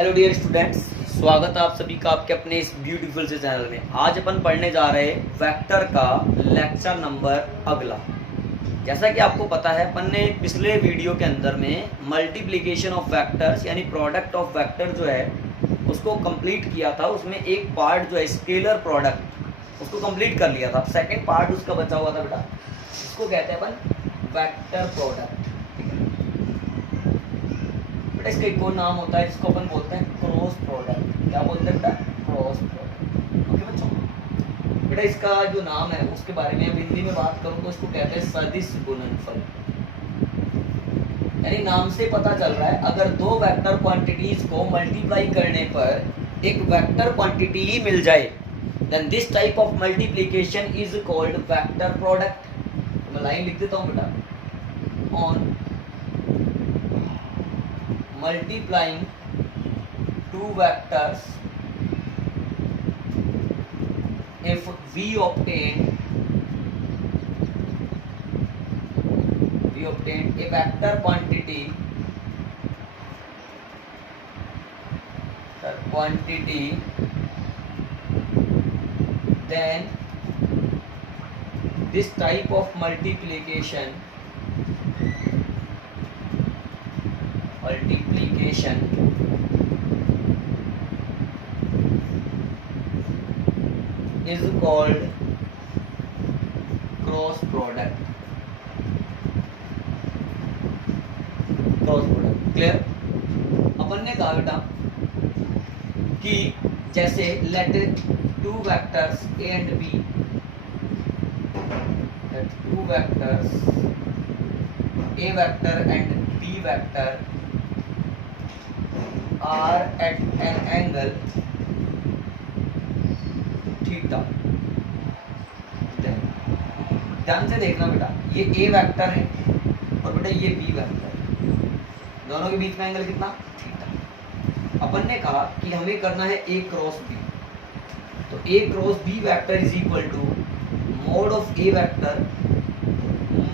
Hello dear students, स्वागत है आप सभी का आपके अपने इस ब्यूटीफुल से चैनल में। आज अपन पढ़ने जा रहे हैं वेक्टर का लेक्चर नंबर अगला। जैसा कि आपको पता है, अपन ने पिछले वीडियो के अंदर में मल्टीप्लिकेशन ऑफ वेक्टर्स यानी प्रोडक्ट ऑफ वेक्टर जो है उसको कंप्लीट किया था। उसमें एक पार्ट जो है स्केलर प्रोडक्ट उसको कंप्लीट कर लिया था। सेकेंड पार्ट उसका बचा हुआ था बेटा, इसको कहते हैं अपन वेक्टर प्रोडक्ट। बेटा इसका एक और नाम होता है जिसको अपन बोलते हैं क्रॉस प्रोडक्ट। क्या बोलते हैं बेटा? Cross product. ओके बच्चों, बेटा इसका जो नाम है उसके बारे में अब हिंदी में बात करूं तो इसको कहते हैं सदिश गुणनफल। यानी नाम से पता चल रहा है, अगर दो वेक्टर क्वांटिटीज को मल्टीप्लाई करने पर एक वेक्टर क्वांटिटी ही मिल जाए, then this type of multiplication is called vector product. मैं लाइन लिख देता हूं बेटा, on multiplying two vectors if we obtain a vector quantity then this type of multiplication is called cross product. Clear? अपन ने कहा बेटा कि जैसे let two vectors A and B, two vectors A vector and B vector are at an angle theta. ध्यान से देखना बेटा, ये ए वेक्टर है और बेटा ये बी वेक्टर है, दोनों के बीच में एंगल कितना? थीटा। अपन ने कहा कि हमें करना है ए क्रॉस बी, तो A cross B vector is equal to mod of A vector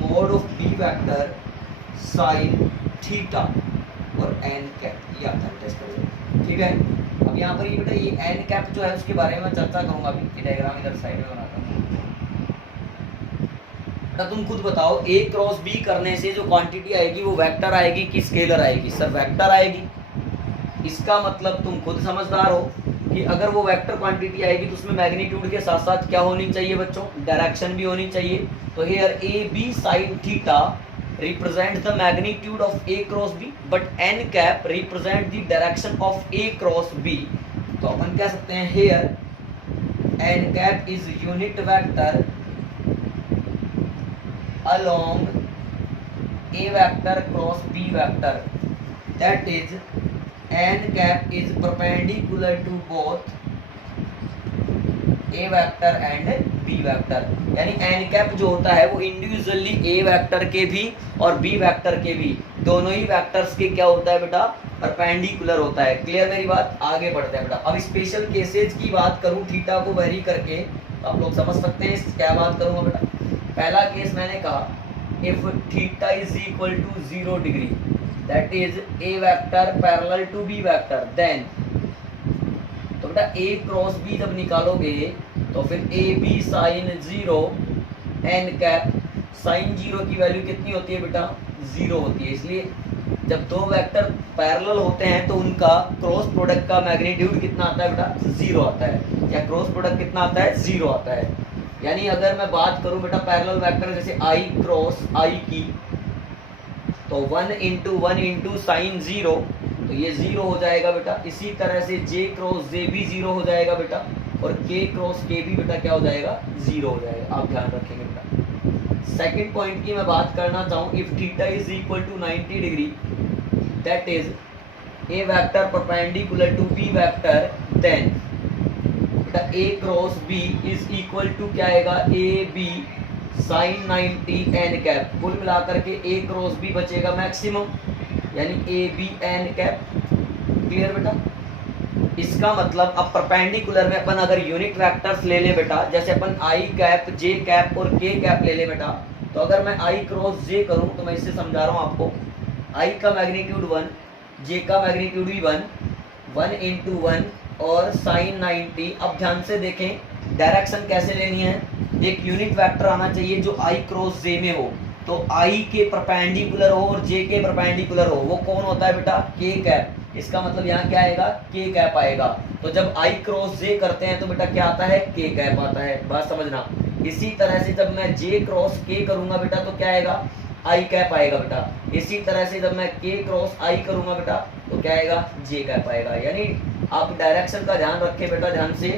mod of B vector sine theta और एन कैप। ये आता है टेस्ट कर, ठीक है। अब यहाँ पर ये बेटा ये एन कैप जो है उसके बारे में मैं चर्चा करूंगा अभी। ये डायग्राम इधर साइड में बनाता हूँ बेटा। तुम खुद बताओ, ए क्रॉस बी करने से जो क्वांटिटी आएगी वो वेक्टर आएगी कि स्केलर आएगी? सर वेक्टर आएगी। इसका मतलब तुम खुद समझदार हो कि अगर वो वेक्टर क्वांटिटी आएगी तो उसमें मैग्नीट्यूड के साथ साथ क्या होनी चाहिए बच्चों? डायरेक्शन भी होनी चाहिए। तो here A B sine theta represent the magnitude of A cross B, but n cap represent the direction of A cross B. तो अपन कह सकते हैं here n cap is unit vector along A vector cross B vector, that is n cap is perpendicular to both A vector and B vector. यानी N cap जो होता है वो individually ए vector के भी और बी वेक्टर के भी, दोनों ही वेक्टर्स के क्या होता है बेटा? परपेंडिकुलर होता है। क्लियर मेरी बात? आगे बढ़ते हैं बेटा। अब स्पेशल केसेस की बात करूं थीटा को वेरी करके, तो आप लोग समझ सकते हैं क्या बात करूंगा बेटा। पहला केस मैंने कहा, if theta is equal to 0 degree, that is A vector parallel to B vector, then तो बेटा ए क्रॉस बी जब निकालोगे तो फिर A B sine 0 N cap, sine 0 की वैल्यू कितनी होती है बेटा? 0 होती है। इसलिए जब दो वेक्टर पैरेलल होते हैं तो उनका क्रॉस प्रोडक्ट का मैग्नीट्यूड कितना आता है बेटा? 0 आता है। या क्रॉस प्रोडक्ट कितना आता है? 0 आता है। यानी अगर मैं बात करूं बेटा पैरेलल वेक्टर जैसे आई क्रॉस आई की, तो 1 इंटू 1 इंटू साइन 0, तो ये 0 हो जाएगा बेटा। इसी तरह से जे क्रॉस जे भी 0 हो जाएगा बेटा, और के क्रॉस के भी बेटा क्या हो जाएगा? 0 हो जाएगा। आप ध्यान रखेंगे बेटा। सेकंड पॉइंट की मैं बात करना चाहूँ, if theta is equal to 90 degree, that is A vector perpendicular to B vector, then बेटा A cross B is equal to क्या आएगा? A B sine 90 n cap. कुल मिलाकर के ए क्रॉस बी बचेगा मैक्सिमम, यानी A B n cap. Clear बेटा? इसका मतलब अब परपेंडिकुलर में अपन अगर यूनिट वेक्टर्स ले ले बेटा, जैसे अपन आई कैप जे कैप और के कैप ले ले बेटा, तो अगर मैं आई क्रॉस जे करूं तो मैं इससे समझा रहा हूं आपको, आई का मैग्नीट्यूड 1, जे का मैग्नीट्यूड भी 1, 1 into 1 और साइन 90। अब ध्यान से देखें डायरेक्शन कैसे लेनी है। एक यूनिट वेक्टर आना चाहिए जो i क्रॉस j में हो, तो i के परपेंडिकुलर हो और j के परपेंडिकुलर हो। वो कौन होता है बेटा? k cap. इसका मतलब यहाँ क्या आएगा? k कैप आएगा। तो जब i क्रॉस j करते हैं तो बेटा क्या आता है? k कैप आता है। बात समझना। इसी तरह से जब मैं j क्रॉस k करूंगा बेटा तो क्या आएगा? i कैप आएगा बेटा। इसी तरह से जब मैं k क्रॉस i करूंगा बेटा तो क्या आएगा? j कैप आएगा। यानी आप डायरेक्शन का ध्यान रखें बेटा, ध्यान से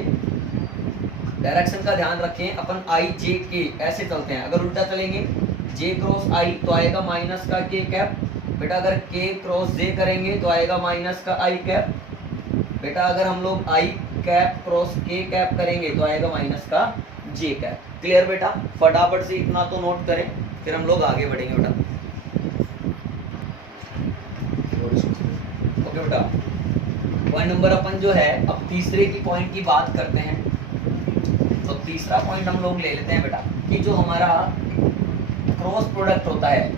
डायरेक्शन का ध्यान रखें। अपन i j k ऐसे चलते हैं। अगर उल्टा चलेंगे j क्रॉस i तो आएगा माइनस का k कैप बेटा। अगर k क्रॉस j करेंगे तो आएगा माइनस का i कैप बेटा। अगर हम लोग i cap cross k cap करेंगे तो आएगा माइनस का j कैप। क्लियर बेटा? फटाफट से इतना तो नोट करें, फिर हम लोग आगे बढ़ेंगे बेटा। ओके बेटा, पॉइंट नंबर अपन जो है अब तीसरे की पॉइंट की बात करते हैं। तो तीसरा पॉइंट हम लोग ले लेते हैं बेटा कि जो हमारा क्रॉस प्रोडक्ट होता है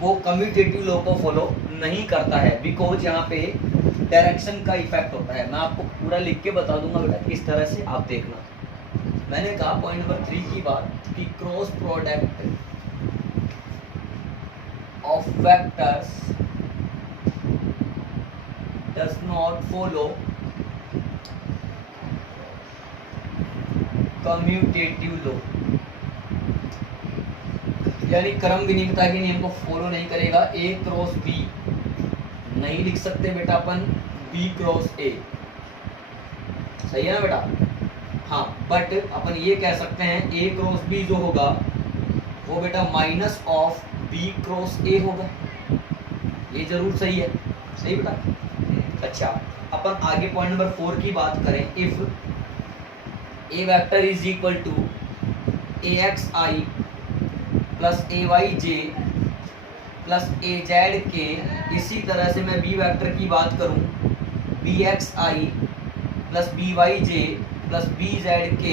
वो कम्यूटेटिव लॉ को फॉलो नहीं करता है, बिकॉज यहाँ पे डायरेक्शन का इफेक्ट होता है। मैं आपको पूरा लिख के बता दूंगा बेटा किस तरह से, आप देखना। मैंने कहा पॉइंट नंबर 3 की बात कि cross product of vectors does not follow commutative law, यानी क्रम विनिमयता के नियम को फॉलो नहीं करेगा। a क्रॉस b नहीं लिख सकते बेटा अपन b क्रॉस a, सही है ना बेटा? हाँ, बट अपन ये कह सकते हैं a क्रॉस b जो होगा वो बेटा minus of b cross a होगा। ये जरूर सही है, सही बेटा? अच्छा, अपन आगे पॉइंट नंबर 4 की बात करें। If a vector is equal to axi plus ayj plus azk, इसी तरह से मैं b वेक्टर की बात करूं bxi plus byj plus bzk,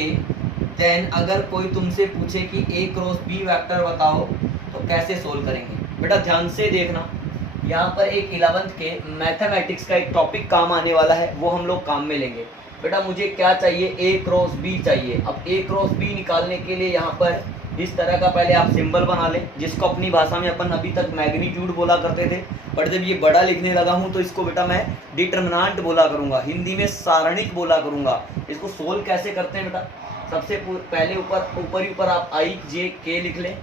then अगर कोई तुमसे पूछे कि a क्रॉस b वेक्टर बताओ तो कैसे सोल्व करेंगे बेटा? ध्यान से देखना। यहाँ पर एक 11th के मैथमेटिक्स का एक टॉपिक काम आने वाला है, वो हम लोग काम में लेंगे बेटा। मुझे क्या चाहिए? a क्रॉस b चाहिए। अब a क्रॉस b निकालने के लिए यहाँ पर इस तरह का पहले आप सिंबल बना लें, जिसको अपनी भाषा में अपन अभी तक मैग्नीट्यूड बोला करते थे, पर जब ये बड़ा लिखने लगा हूँ तो इसको बेटा मैं डिटरमिनेंट बोला करूँगा, हिंदी में सारणिक बोला करूँगा। इसको सोल्व कैसे करते हैं बेटा? सबसे पहले ऊपर ही ऊपर आप i j k लिख लें।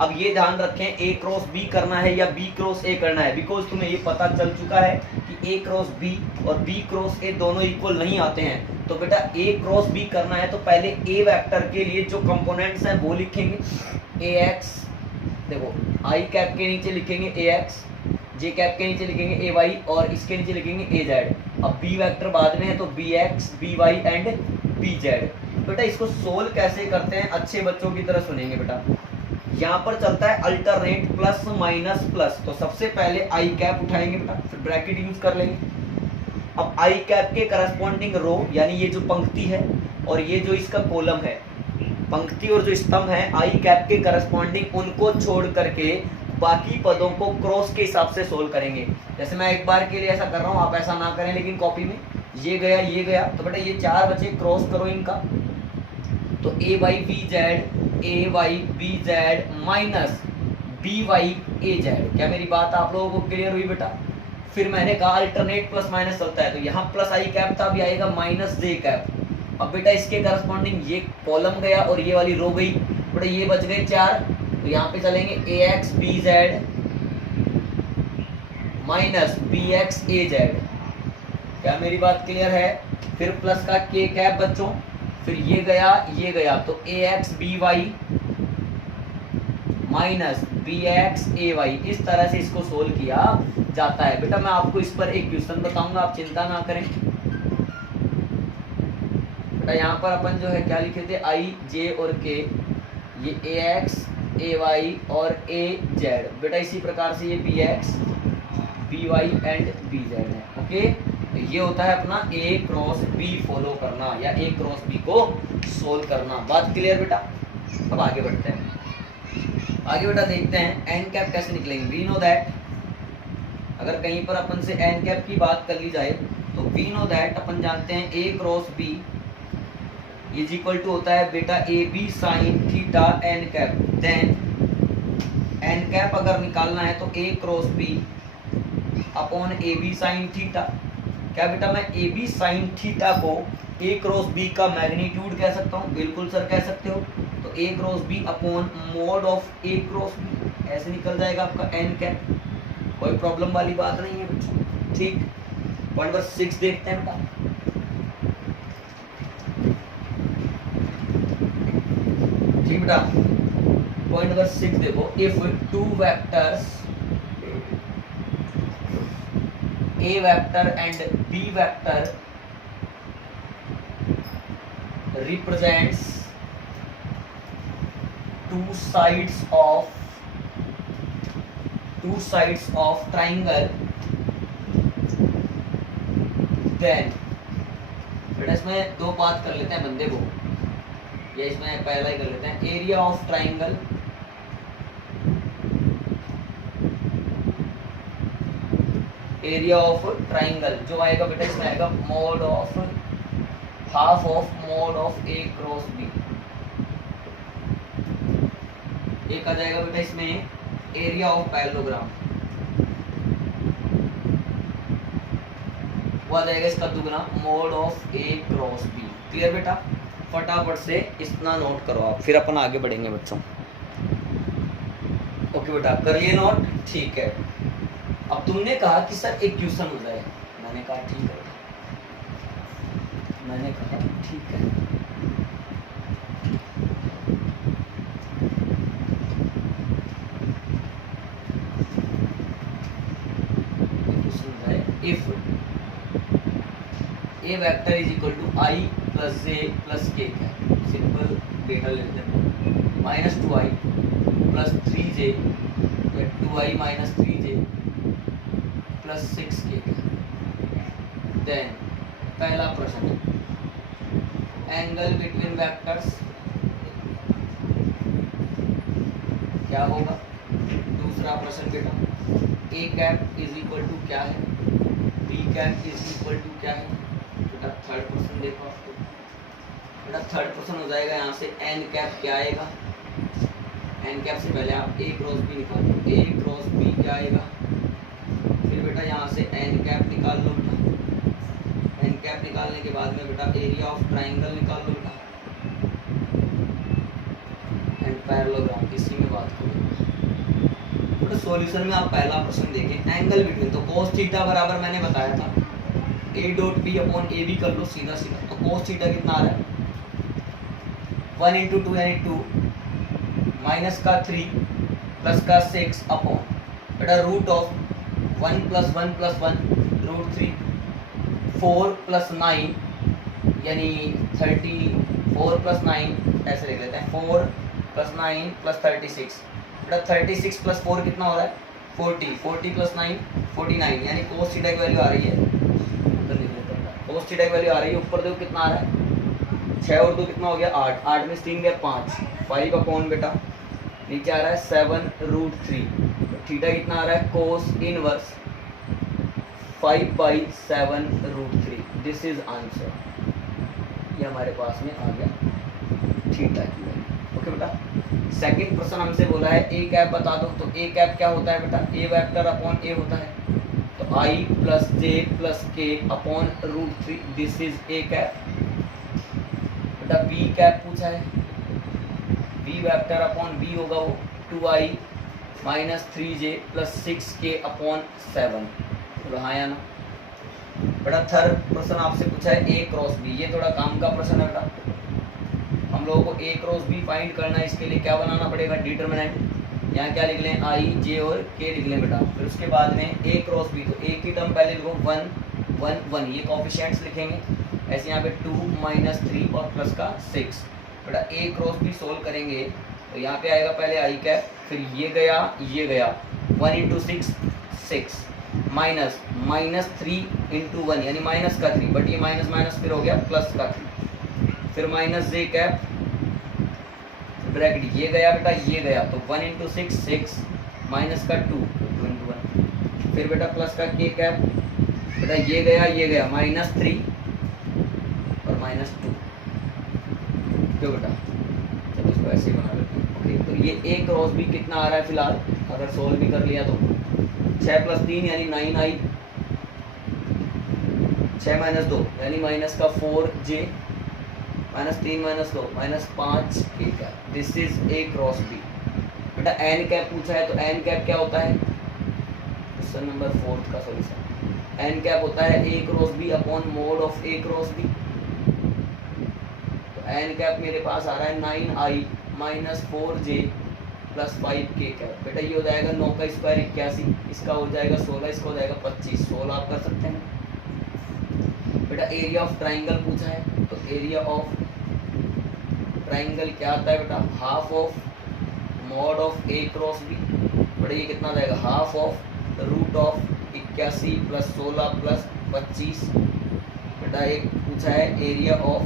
अब ये ध्यान रखें a क्रॉस b करना है या b क्रॉस a करना है, बिकॉज तुम्हें ये पता चल चुका है कि a क्रॉस b और b क्रॉस a दोनों इक्वल नहीं आते हैं। तो बेटा a क्रॉस b करना है तो पहले a वेक्टर के लिए जो कंपोनेंट्स हैं वो लिखेंगे ax, देखो i कैप के नीचे लिखेंगे ax, j कैप के नीचे लिखेंगे ay और इसके नीचे लिखेंगे az। अब b वेक्टर बाद में है तो bx by एंड bz। बेटा इसको सोल्व कैसे करते हैं अच्छे बच्चों की तरह सुनेंगे बेटा। यहाँ पर चलता है अल्टरनेट प्लस माइनस प्लस, तो सबसे पहले आई कैप उठाएंगे बेटा, फिर ब्रैकेट यूज कर लेंगे। अब आई कैप के करस्पॉन्डिंग रो यानी ये जो पंक्ति है और ये जो इसका कॉलम है, पंक्ति और जो स्तंभ है आई कैप के करस्पॉन्डिंग, उनको छोड़ करके बाकी पदों को क्रॉस के हिसाब से सोल्व करेंगे। जैसे मैं एक बार के लिए ऐसा कर रहा हूँ, आप ऐसा ना करें लेकिन कॉपी में ये गया तो बेटा ये 4 बचे, क्रॉस करो इनका, तो a by B Z A Y B Z minus B Y A Z. क्या मेरी बात आप लोगों को क्लियर हुई बेटा? फिर मैंने कहा अल्टरनेट प्लस माइनस चलता है, तो यहाँ प्लस आई कैप था, अभी आएगा माइनस जे कैप। अब बेटा इसके करस्पॉन्डिंग ये कॉलम गया और ये वाली रो गई, बेटा ये बच गए 4, तो यहाँ पे चलेंगे A X B Z minus B X A Z. क्या मेरी बात क्लियर है? फिर प्लस का के कैप बच्चों, फिर ये गया तो A X B Y minus B X A Y. इस तरह से इसको सोल्व किया जाता है। बेटा मैं आपको इस पर एक क्वेश्चन बताऊंगा, आप चिंता ना करें। बेटा यहाँ पर अपन जो है क्या लिखे थे, आई जे और के, ये ए एक्स ए वाई और ए जेड। बेटा इसी प्रकार से ये B X B Y and B Z है। ओके, ये होता है अपना ए क्रॉस बी फॉलो करना या ए क्रॉस बी को सोल्व करना। बात क्लियर बेटा? अब आगे बढ़ते हैं। आगे बेटा देखते हैं एन कैप कैसे निकलेंगे। वी नो दैट अगर कहीं पर अपन से एन कैप की बात कर ली जाए तो वी नो दैट अपन जानते हैं A cross B is equal to होता है बेटा A B sine theta N cap. Then N cap अगर निकालना है तो A cross B upon A B sine theta. क्या बेटा मैं ए बी साइन थीटा को ए क्रॉस बी का मैग्नीट्यूड कह सकता हूँ? बिल्कुल सर कह सकते हो। तो A cross B upon mod of A cross B ऐसे निकल जाएगा आपका एन कैप। कोई प्रॉब्लम वाली बात नहीं है बच्चों, ठीक। पॉइंट नंबर 6 देखते हैं बेटा। ठीक बेटा, पॉइंट नंबर 6 देखो, if two vectors A vector and B vector represents two sides of triangle, then बेटा इसमें दो बात कर लेते हैं बंदे को, या इसमें पहला ही कर लेते हैं। एरिया ऑफ ट्राइंगल जो आएगा बेटा इसमें आएगा mod of half of mod of A cross B. एक आ जाएगा बेटा इसमें एरिया ऑफ पैरेललोग्राम, वो आ जाएगा इसका दुगना mod of A cross B. Clear बेटा? फटाफट से इतना नोट करो आप, फिर अपन आगे बढ़ेंगे बच्चों। ओके बेटा, कर लिए नोट? ठीक है। अब तुमने कहा कि सर एक क्वेश्चन हो जाए, मैंने कहा ठीक है, मैंने कहा ठीक है। If A vector is equal to I plus J plus K, क्या सिंपल डेटा लेते हैं, माइनस 2i प्लस 3j या 2i minus 3j plus 6k। Then पहला प्रश्न, एंगल बिटवीन वेक्टर्स क्या होगा? दूसरा प्रश्न बेटा, A cap is equal to क्या है, B cap is equal to क्या है। बेटा थर्ड प्रश्न देखो आपको, बेटा थर्ड प्रश्न हो जाएगा यहाँ से एन कैप क्या आएगा। एन कैप से पहले आप ए क्रॉस बी निकालो, ए क्रॉस बी क्या आएगा। फिर बेटा यहाँ से एन कैप निकाल लो बेटा, एन कैप निकालने के बाद में बेटा एरिया ऑफ ट्राइंगल निकाल लो बेटा, एंड पैरेललोग्राम इसी में बात करो। बेटा सॉल्यूशन में आप पहला प्रश्न देखें, एंगल बिटवीन, तो cos थीटा बराबर मैंने बताया था A dot B upon A B कर लो सीधा सीधा। तो cos थीटा कितना आ रहा है 1 इंटू 2 यानी 2 माइनस का 3 प्लस का 6 अपॉन बेटा root of 1 plus 1 plus 1 root 3 4 plus 9 यानी 34 प्लस 9 ऐसे लिख लेते हैं 4 प्लस 9 प्लस 36 बेटा 36 प्लस 4 कितना हो रहा है 40 प्लस 9 49 यानी cos थीटा की वैल्यू आ रही है, cos थीटा की वैल्यू आ रही है ऊपर देखो कितना आ रहा है 6 और 2 कितना हो गया 8, 8 में 3 गया 5 अपॉन बेटा नीचे आ रहा है 7 रूट 3। तो थीटा कितना आ रहा है cos inverse 5/7 root 3। This is answer, ये हमारे पास में आ गया थीटा की वैल्यू। ओके बेटा, सेकंड प्रश्न हमसे बोला है ए कैप बता दो। तो ए कैप क्या होता है बेटा, ए वेक्टर अपॉन ए होता है, तो i plus J plus K upon root 3, this is A cap. बेटा बी कैप पूछा है, बी वेक्टर अपॉन बी होगा वो 2i minus 3j plus 6k upon 7। तो हाँ या ना। बेटा थर्ड प्रश्न आपसे पूछा है ए क्रॉस बी, ये थोड़ा काम का प्रश्न है बेटा। हम लोगों को ए क्रॉस बी फाइंड करना है, इसके लिए क्या बनाना पड़ेगा डिटरमिनेंट। यहाँ क्या लिख लें i j और k लिख लें बेटा। फिर उसके बाद में ए क्रॉस बी, तो ए की टर्म पहले लिखो 1 1 1, ये कोफिशिएंट्स लिखेंगे ऐसे यहाँ पे 2 माइनस 3 और प्लस का 6। बेटा ए क्रॉस बी सोल्व करेंगे तो यहाँ पे आएगा पहले आई कैप, फिर ये गया 1 इंटू 6 6 माइनस माइनस 3 इंटू 1 यानी माइनस का 3, बट ये माइनस माइनस फिर हो गया प्लस का 3, फिर माइनस जे कैप ब्रैकेट ये गया बेटा ये गया, तो 1 इंटू 6 6 माइनस का 2 इंटू 1 फिर बेटा प्लस का के कैप, बेटा ये गया -3 और -2, क्यों बेटा, चलो इसको ऐसे ही बना लेते हैं। ओके, तो ये ए क्रॉस बी कितना आ रहा है फिलहाल, अगर सोल्व भी कर लिया तो 6 + 3 यानी 9i, 6 - 2 यानी माइनस का 4j, -3 - 2 -5 K cap. This is A cross B. बेटा एन कैप पूछा है, तो एन कैप क्या होता है, क्वेश्चन नंबर 4 का सॉल्यूशन। एन कैप होता है A cross B upon mod of A cross B. तो एन कैप मेरे पास आ रहा है 9i - 4j + 5k कैप। बेटा ये हो जाएगा 9 का स्क्वायर 81, इसका हो जाएगा 16, इसका हो जाएगा 25, 16 आप कर सकते हैं। बेटा एरिया ऑफ ट्राइंगल पूछा है, तो एरिया ऑफ ट्राइंगल क्या आता है बेटा, half of mod of A cross B. बेटा ये कितना जाएगा, हाफ ऑफ रूट ऑफ 81 + 16 + 25। बेटा एक पूछा है एरिया ऑफ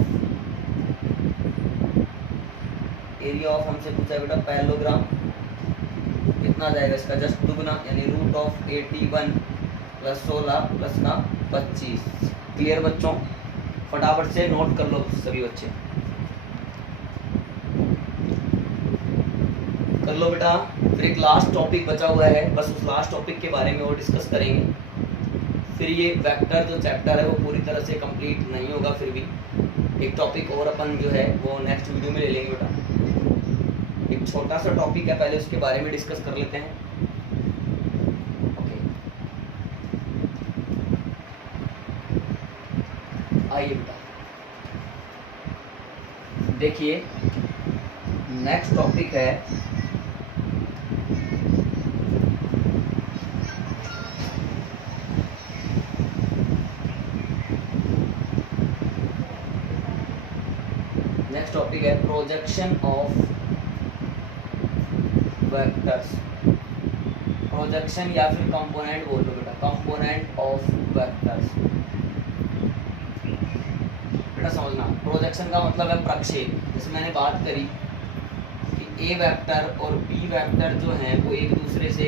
हमसे पूछा है बेटा पैरेललोग्राम, कितना जाएगा इसका जस्ट दुगना, यानी रूट ऑफ 81 + 16 + 25। क्लियर बच्चों, फटाफट से नोट कर लो सभी बच्चे, कर लो बेटा। फिर एक लास्ट टॉपिक बचा हुआ है, बस उस लास्ट टॉपिक के बारे में और डिस्कस करेंगे। फिर ये वेक्टर जो चैप्टर है वो पूरी तरह से कंप्लीट नहीं होगा, फिर भी एक टॉपिक और अपन जो है वो नेक्स्ट वीडियो में ले लेंगे बेटा। एक छोटा सा टॉपिक है, पहले उसके बारे में डिस्कस कर लेते हैं। ओके, आइए बेटा देखिए, नेक्स्ट टॉपिक है प्रोजेक्शन ऑफ वेक्टर्स। प्रोजेक्शन या फिर कंपोनेंट बोल लो बेटा, कंपोनेंट ऑफ वेक्टर्स। बेटा समझना, प्रोजेक्शन का मतलब है प्रक्षेप। जैसे मैंने बात करी कि ए वेक्टर और बी वेक्टर जो हैं वो एक दूसरे से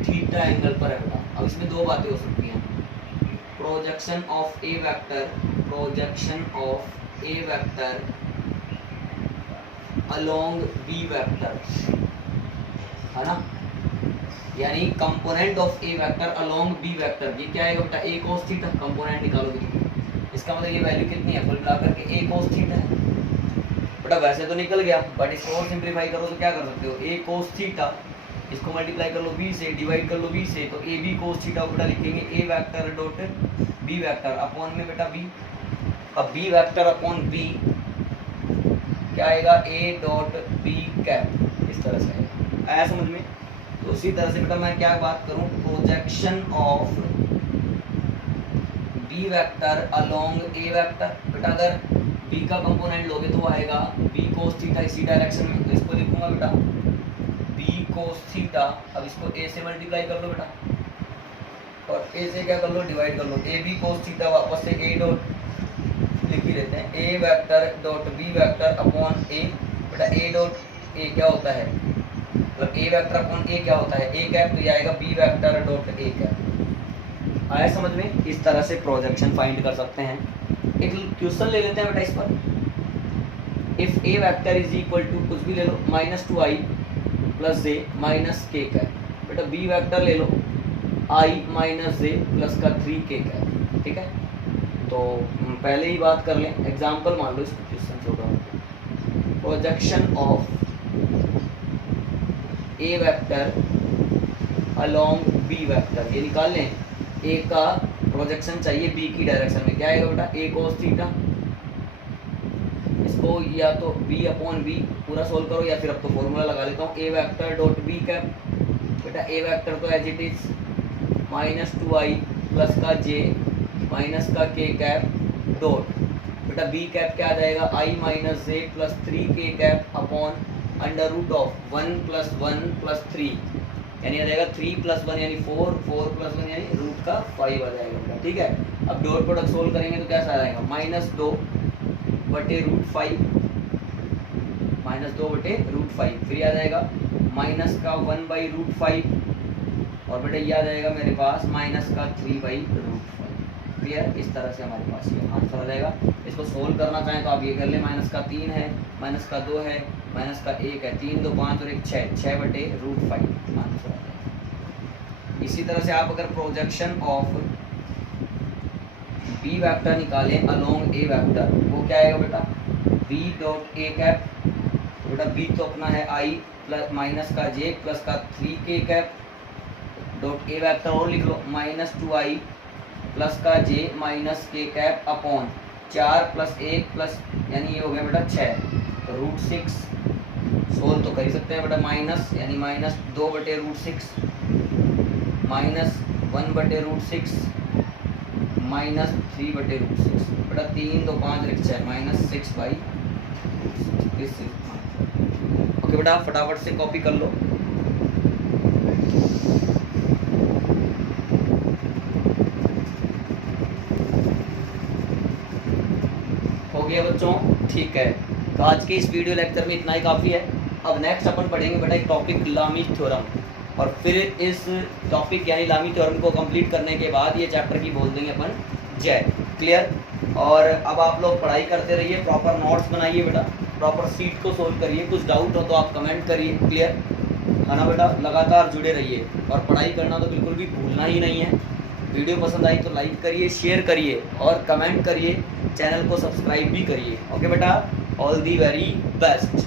थीटा एंगल पर है बेटा। अब इसमें दो बातें हो सकती हैं, projection of A vector, projection of A vector along B vector, है ना, यानी component of A vector along B vector. ये क्या है बेटा, ए कोस थीटा, कंपोनेंट निकालोगे तो इसका मतलब ये वैल्यू कितनी है, कुल मिलाकर के ए कोस थीटा है बेटा। वैसे तो निकल गया, बट इसको और सिंप्लीफाई करो तो क्या कर सकते हो, ए कोस थीटा, इसको मल्टीप्लाई कर लो बी से, डिवाइड कर लो बी से, तो ए बी कोस थीटा बेटा लिखेंगे A vector dot B vector upon में बेटा बी। अब बी वेक्टर अपॉन बी क्या आएगा, ए डॉट बी कैप, इस तरह से आएगा। आया समझ में। तो उसी तरह से बेटा मैं क्या बात करूं, projection of B vector along A vector. बेटा अगर बी का कंपोनेंट लोगे तो वो आएगा बी कोस थीटा इसी डायरेक्शन में, तो इसको लिखूंगा बेटा बी कोस थीटा। अब इसको ए से मल्टीप्लाई कर लो बेटा, और ए से क्या कर लो, डिवाइड कर लो, ए बी कोस थीटा वापस से ए डॉट लिख ही लेते हैं, A vector dot B vector upon A. बेटा ए डॉट ए क्या होता है, मतलब ए वेक्टर अपॉन ए क्या होता है, ए कैप, तो ये आएगा B vector dot A cap. आया समझ में। इस तरह से प्रोजेक्शन फाइंड कर सकते हैं। एक क्वेश्चन ले लेते हैं बेटा इस पर, if A vector is equal to कुछ भी ले लो -2i + j - k कैप। बेटा बी वेक्टर ले लो i - j + का 3k कैप, ठीक है। तो पहले ही बात कर लें, एग्जाम्पल मान लो इस क्वेश्चन से होगा, projection of A vector along B vector, ये निकाल लें। ए का प्रोजेक्शन चाहिए बी की डायरेक्शन में, क्या आएगा बेटा, ए कोस थीटा। इसको या तो बी अपॉन बी पूरा सोल्व करो, या फिर अब तो फॉर्मूला लगा लेता हूँ, ए वेक्टर डॉट बी कैप। बेटा ए वेक्टर तो एज इट इज -2i + का j - का k कैप डॉट, बेटा बी कैप क्या आ जाएगा, i - j + 3k cap upon √1 + 1 + 3, यानी आ जाएगा 3 + 1 यानी 4, 4 + 1 यानी रूट का 5 आ जाएगा बेटा, ठीक है। अब डॉट प्रोडक्ट सोल्व करेंगे तो कैसा आएगा, -2 बटे √5, -2 बटे √5, फिर आ जाएगा माइनस का 1/√5 और बेटा ये आ जाएगा मेरे पास माइनस का 3/√5। क्लियर, इस तरह से हमारे पास ये आंसर आ जाएगा। इसको सोल्व करना चाहें तो आप ये कर लें, माइनस का 3 है, माइनस का 2 है, माइनस का 1 है, 3 2 5 और 1 6, 6/√5 आंसर आ जाएगा। इसी तरह से आप अगर प्रोजेक्शन ऑफ बी वेक्टर निकालें अलोंग ए वेक्टर, वो क्या आएगा बेटा, बी डॉट ए कैप, बेटा बी तो अपना है आई प्लस माइनस का जे प्लस का 3k cap dot A vector और लिख लो -2i प्लस का जे माइनस के कैप अपॉन 4 + 1 प्लस यानी ये हो गया बेटा 6, तो √6 सोल्व तो कर ही सकते हैं बेटा, माइनस यानी -2/√6 -1/√6 -3/√6 बेटा 3 2 5 और 6 -6/√6। ओके बेटा फटाफट से कॉपी कर लो। हो गया बच्चों, ठीक है। तो आज के इस वीडियो लेक्चर में इतना ही काफ़ी है। अब नेक्स्ट अपन पढ़ेंगे बेटा एक टॉपिक लामी थ्योरम, और फिर इस टॉपिक यानी लामी थ्योरम को कंप्लीट करने के बाद ये चैप्टर की बोल देंगे अपन जय। क्लियर। और अब आप लोग पढ़ाई करते रहिए, प्रॉपर नोट्स बनाइए बेटा, प्रॉपर सीट को सोल्व करिए, कुछ डाउट हो तो आप कमेंट करिए। क्लियर है ना बेटा, लगातार जुड़े रहिए और पढ़ाई करना तो बिल्कुल भी भूलना ही नहीं है। वीडियो पसंद आई तो लाइक करिए, शेयर करिए और कमेंट करिए, चैनल को सब्सक्राइब भी करिए। ओके बेटा, ऑल दी वेरी बेस्ट।